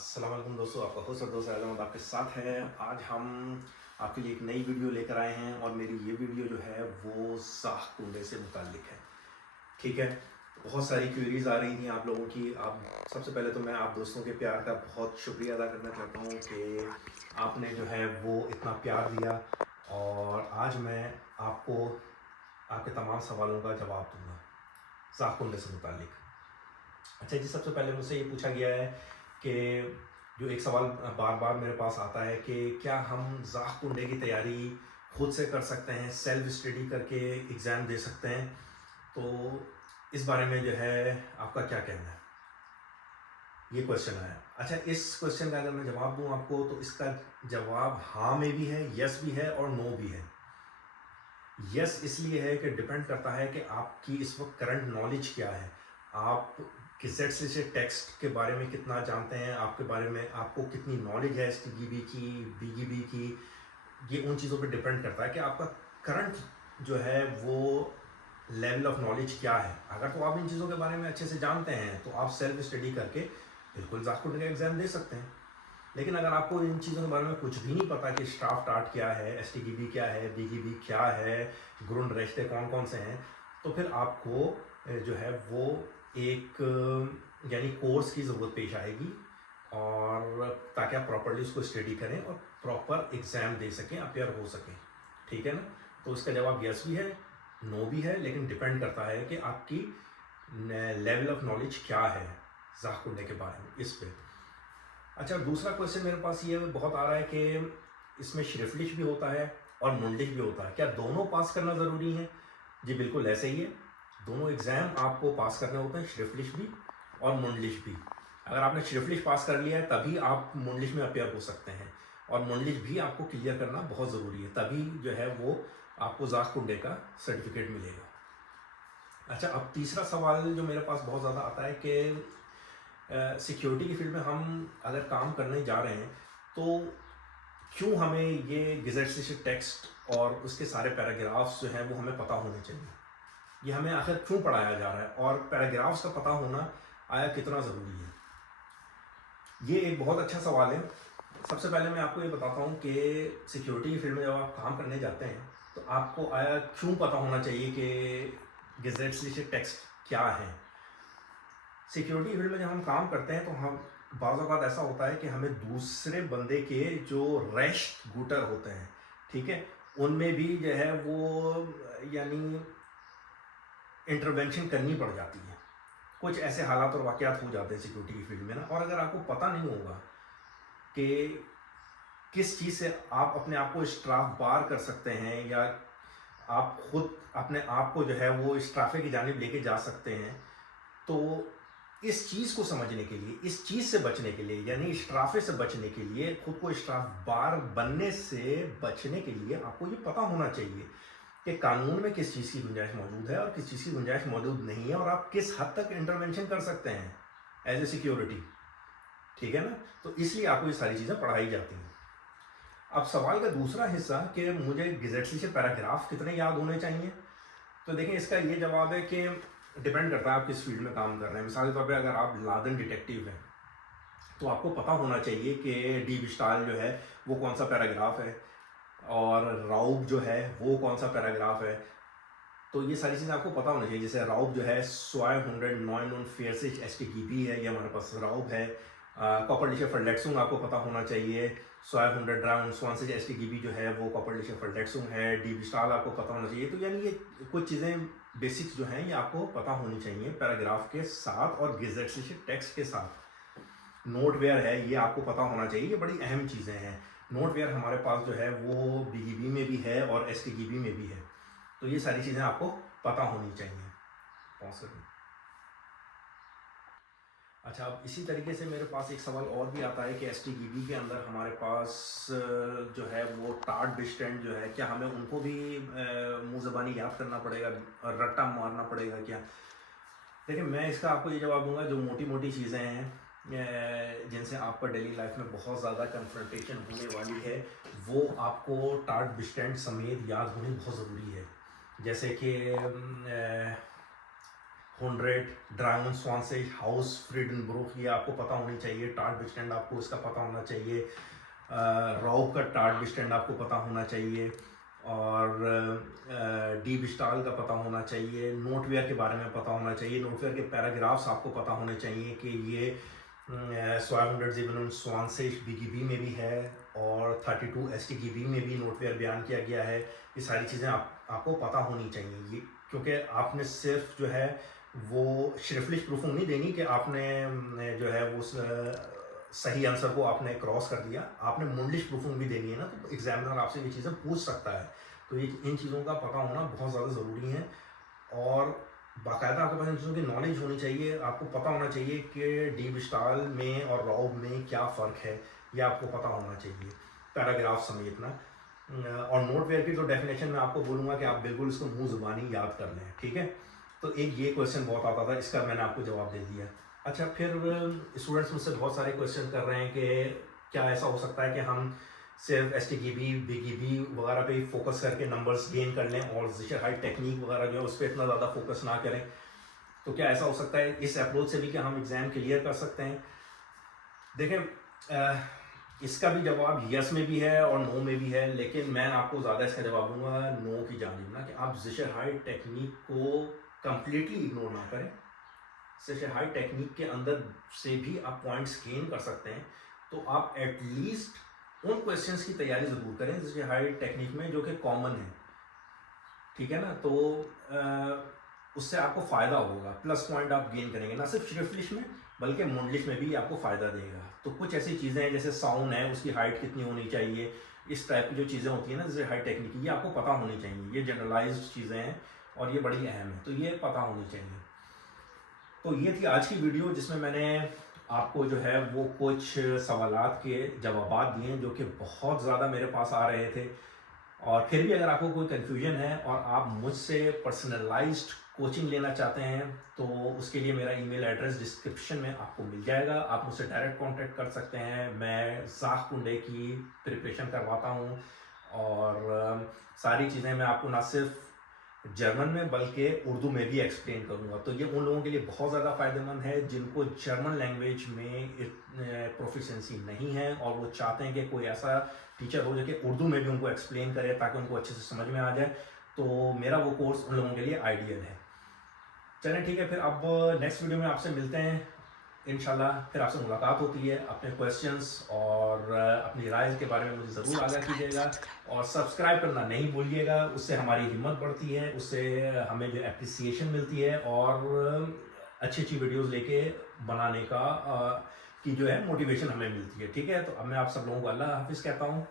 अस्सलाम वालेकुम दोस्तों, आपका होस्ट और दोस्त अहमद आपके साथ है। आज हम आपके लिए एक नई वीडियो लेकर आए हैं और मेरी ये वीडियो जो है वो ज़ाह कुंडे से मुताल्लिक है। ठीक है, बहुत सारी क्वेरीज आ रही थी आप लोगों की। आप सबसे पहले तो मैं आप दोस्तों के प्यार का बहुत शुक्रिया अदा करना चाहता हूँ कि आपने जो है वो इतना प्यार दिया और आज मैं आपको आपके तमाम सवालों का जवाब दूँगा ज़ाह कुंडे से मुताल्लिक। अच्छा जी, सबसे पहले मुझसे ये पूछा गया है कि जो एक सवाल बार बार मेरे पास आता है कि क्या हम ज़ाह कुंडे की तैयारी खुद से कर सकते हैं, सेल्फ स्टडी करके एग्ज़ाम दे सकते हैं? तो इस बारे में जो है आपका क्या कहना है? ये क्वेश्चन आया। अच्छा, इस क्वेश्चन का अगर मैं जवाब दूं आपको तो इसका जवाब हाँ में भी है, यस भी है और नो भी है। यस इसलिए है कि डिपेंड करता है कि आपकी इस वक्त करंट नॉलेज क्या है, आप किसेट से टेक्स्ट के बारे में कितना जानते हैं, आपके बारे में आपको कितनी नॉलेज है एसटीजीबी की, बीजीबी की। ये उन चीज़ों पे डिपेंड करता है कि आपका करंट जो है वो लेवल ऑफ नॉलेज क्या है। अगर तो आप इन चीज़ों के बारे में अच्छे से जानते हैं तो आप सेल्फ स्टडी करके बिल्कुल जाकुट का एग्ज़ाम दे सकते हैं। लेकिन अगर आपको इन चीज़ों के बारे में कुछ भी नहीं पता कि स्टाफ टार्ट क्या है, एसटीजीबी क्या है, बीजीबी क्या है, ग्रुंड रिश्ते कौन कौन से हैं, तो फिर आपको जो है वो एक यानी कोर्स की ज़रूरत पेश आएगी और ताकि आप प्रॉपरली उसको स्टडी करें और प्रॉपर एग्ज़ाम दे सकें, अपेयर हो सकें। ठीक है ना? तो इसका जवाब यस भी है, नो भी है, लेकिन डिपेंड करता है कि आपकी लेवल ऑफ नॉलेज क्या है ज़ाह कुंडे के बारे में, इस पे। अच्छा, दूसरा क्वेश्चन मेरे पास ये बहुत आ रहा है कि इसमें श्रिफलिश भी होता है और मुंडलिश भी होता है, क्या दोनों पास करना ज़रूरी है? जी बिल्कुल ऐसे ही है। दोनों एग्ज़ाम आपको पास करने होते हैं, श्रिफलिश भी और मुंडलिश भी। अगर आपने श्रिफलिश पास कर लिया है तभी आप मुंडलिश में अपेयर हो सकते हैं और मुंडलिश भी आपको क्लियर करना बहुत ज़रूरी है, तभी जो है वो आपको ज़ाह कुंडे का सर्टिफिकेट मिलेगा। अच्छा, अब तीसरा सवाल जो मेरे पास बहुत ज़्यादा आता है कि सिक्योरिटी की फील्ड में हम अगर काम करने जा रहे हैं तो क्यों हमें ये गेजेट टेक्स्ट और उसके सारे पैराग्राफ्स जो हैं वो हमें पता होने चाहिए, ये हमें आखिर क्यों पढ़ाया जा रहा है और पैराग्राफ्स का पता होना आया कितना ज़रूरी है? ये एक बहुत अच्छा सवाल है। सबसे पहले मैं आपको ये बताता हूँ कि सिक्योरिटी की फील्ड में जब आप काम करने जाते हैं तो आपको आया क्यों पता होना चाहिए कि गेजेट टेक्स्ट क्या है। सिक्योरिटी फील्ड में जब हम काम करते हैं तो हम बाज़ औक़ात ऐसा होता है कि हमें दूसरे बंदे के जो रैश गूटर होते हैं, ठीक है, उनमें भी जो है वो यानी इंटरवेंशन करनी पड़ जाती है। कुछ ऐसे हालात और वाक़यात हो जाते हैं सिक्योरिटी की फील्ड में ना, और अगर आपको पता नहीं होगा कि किस चीज़ से आप अपने आप को स्ट्राफ बार कर सकते हैं या आप खुद अपने आप को जो है वो स्ट्राफे की जानिब लेके जा सकते हैं, तो इस चीज़ को समझने के लिए, इस चीज़ से बचने के लिए, यानी स्ट्राफे से बचने के लिए, खुद को स्ट्राफ बार बनने से बचने के लिए आपको ये पता होना चाहिए कि कानून में किस चीज़ की गुंजाइश मौजूद है और किस चीज़ की गुंजाइश मौजूद नहीं है और आप किस हद तक इंटरवेंशन कर सकते हैं एज ए सिक्योरिटी। ठीक है ना? तो इसलिए आपको ये सारी चीज़ें पढ़ाई जाती हैं। अब सवाल का दूसरा हिस्सा कि मुझे गेजेट्री से पैराग्राफ कितने याद होने चाहिए, तो देखें इसका ये जवाब है कि डिपेंड करता है आप किस फील्ड में काम कर रहे हैं। मिसाल के तौर पे अगर आप लादेन डिटेक्टिव हैं तो आपको पता होना चाहिए कि डी विस्टाल जो है वो कौन सा पैराग्राफ है और राउब जो है वो कौन सा पैराग्राफ है। तो ये सारी चीज़ें आपको पता होना चाहिए। जैसे राउब जो है 209 und 40 StGB है, ये हमारे पास राउब है। कॉपरलिशे फर्लेट्सुंग आपको पता होना चाहिए, 223 StGB जो है वो कॉपरलिशे फर्लेट्सुंग है। डी विस्टाल आपको पता होना चाहिए। तो यानी ये कुछ चीज़ें बेसिक्स जो हैं ये आपको पता होनी चाहिए पैराग्राफ के साथ और गेजेट्री टेक्स्ट के साथ। नोटवेयर है ये आपको पता होना चाहिए, ये बड़ी अहम चीज़ें हैं। नोटवेयर हमारे पास जो है वो बीजीबी में भी है और एसटीजीबी में भी है, तो ये सारी चीज़ें आपको पता होनी चाहिए। पॉज करें। अच्छा, अब इसी तरीके से मेरे पास एक सवाल और भी आता है कि एसटीजीबी के अंदर हमारे पास जो है वो टार्ट बिस्टेंड जो है, क्या हमें उनको भी मुँह ज़बानी याद करना पड़ेगा और रट्टा मारना पड़ेगा क्या? देखिए, मैं इसका आपको ये जवाब दूंगा, जो मोटी मोटी चीज़ें हैं जिनसे आपका डेली लाइफ में बहुत ज़्यादा कन्फ्रंटेशन होने वाली है, वो आपको टार्ट बिस्टेंड समेत याद होनी बहुत ज़रूरी है। जैसे कि 100, ड्रैगन स्वानसेज, हाउस फ्रीडनब्रुक, ये आपको पता होनी चाहिए। टार्ट बिस्टैंड आपको इसका पता होना चाहिए। रॉब का टार्ट बिस्टैंड आपको पता होना चाहिए, और डी बिस्टाल का पता होना चाहिए। नोटवेयर के बारे में पता होना चाहिए। नोटवेयर के पैराग्राफ्स आपको पता होने चाहिए कि ये 500 स्वानसेज बीगीबी में भी है और 32 एसटीगीबी में भी नोटवेयर बयान किया गया है। ये सारी चीज़ें आपको पता होनी चाहिए, ये क्योंकि आपने सिर्फ जो है वो श्रिफ्टलिश प्रूफिंग नहीं देनी कि आपने जो है वो सही आंसर को आपने क्रॉस कर दिया, आपने मुंडलिश प्रूफिंग भी देनी है ना, तो एग्जामिनर आपसे ये चीज़ें पूछ सकता है। तो ये इन चीज़ों का पता होना बहुत ज़्यादा ज़रूरी है, और बाकायदा आपके पास इन चीज़ों की नॉलेज होनी चाहिए। आपको पता होना चाहिए कि डी बिस्टाल में और रॉब में क्या फ़र्क है, ये आपको पता होना चाहिए पैराग्राफ समेत ना। और नोटवेयर की जो डेफिनेशन मैं आपको बोलूँगा कि आप बिल्कुल इसको मुँह ज़ुबानी याद कर लें, ठीक है। तो एक ये क्वेश्चन बहुत आता था, इसका मैंने आपको जवाब दे दिया। अच्छा, फिर स्टूडेंट्स मुझसे बहुत सारे क्वेश्चन कर रहे हैं कि क्या ऐसा हो सकता है कि हम सिर्फ एसटीगीबी, बीगीबी वगैरह पे ही फोकस करके नंबर्स गेन कर लें और ज़िशर हाइट टेक्निक वगैरह जो है उस पर इतना ज़्यादा फोकस ना करें। तो क्या ऐसा हो सकता है इस अप्रोच से भी कि हम एग्ज़ाम क्लियर कर सकते हैं? देखें, इसका भी जवाब यस में भी है और नो में भी है, लेकिन मैं आपको ज़्यादा इसका जवाब दूंगा नो की जानिब ना, कि आप ज़िशर हाइट टेक्निक को कम्प्लीटली इग्नोर ना करें। ज़िशर हाइट टेक्निक के अंदर से भी आप पॉइंट्स गेन कर सकते हैं, तो आप एटलीस्ट उन क्वेश्चंस की तैयारी ज़रूर करें ज़िशर हाइट टेक्निक में जो कि कॉमन है, ठीक है ना। तो उससे आपको फ़ायदा होगा, प्लस पॉइंट आप गेन करेंगे, ना सिर्फ श्रिफ्टलिश में बल्कि मुंडलिश में भी आपको फ़ायदा देगा। तो कुछ ऐसी चीज़ें हैं जैसे साउंड है, उसकी हाइट कितनी होनी चाहिए, इस टाइप की जो चीज़ें होती हैं ना जैसे हाइट टेक्निक, ये आपको पता होनी चाहिए। ये जनरलाइज्ड चीज़ें हैं और ये बड़ी अहम है, तो ये पता होनी चाहिए। तो ये थी आज की वीडियो जिसमें मैंने आपको जो है वो कुछ सवालात के जवाबात दिए जो कि बहुत ज़्यादा मेरे पास आ रहे थे। और फिर भी अगर आपको कोई कन्फ्यूजन है और आप मुझसे पर्सनलाइज्ड कोचिंग लेना चाहते हैं तो उसके लिए मेरा ईमेल एड्रेस डिस्क्रिप्शन में आपको मिल जाएगा। आप मुझसे डायरेक्ट कांटेक्ट कर सकते हैं। मैं ज़ाक कुंडे की प्रिपरेशन करवाता हूँ और सारी चीज़ें मैं आपको ना सिर्फ जर्मन में बल्कि उर्दू में भी एक्सप्लेन करूँगा। तो ये उन लोगों के लिए बहुत ज़्यादा फ़ायदेमंद है जिनको जर्मन लैंग्वेज में प्रोफिशेंसी नहीं है और वो चाहते हैं कि कोई ऐसा टीचर हो जो कि उर्दू में भी उनको एक्सप्लेन करे ताकि उनको अच्छे से समझ में आ जाए। तो मेरा वो कोर्स उन लोगों के लिए आइडियल है। चलें ठीक है, फिर अब नेक्स्ट वीडियो में आपसे मिलते हैं इंशाल्लाह। फिर आपसे मुलाकात होती है। अपने क्वेश्चंस और अपनी राय के बारे में मुझे ज़रूर आगाह कीजिएगा और सब्सक्राइब करना नहीं भूलिएगा। उससे हमारी हिम्मत बढ़ती है, उससे हमें जो एप्रिसिएशन मिलती है और अच्छी अच्छी वीडियोस लेके बनाने का की जो है मोटिवेशन हमें मिलती है। ठीक है, तो अब मैं आप सब लोगों को अल्लाह हाफिज़ कहता हूँ।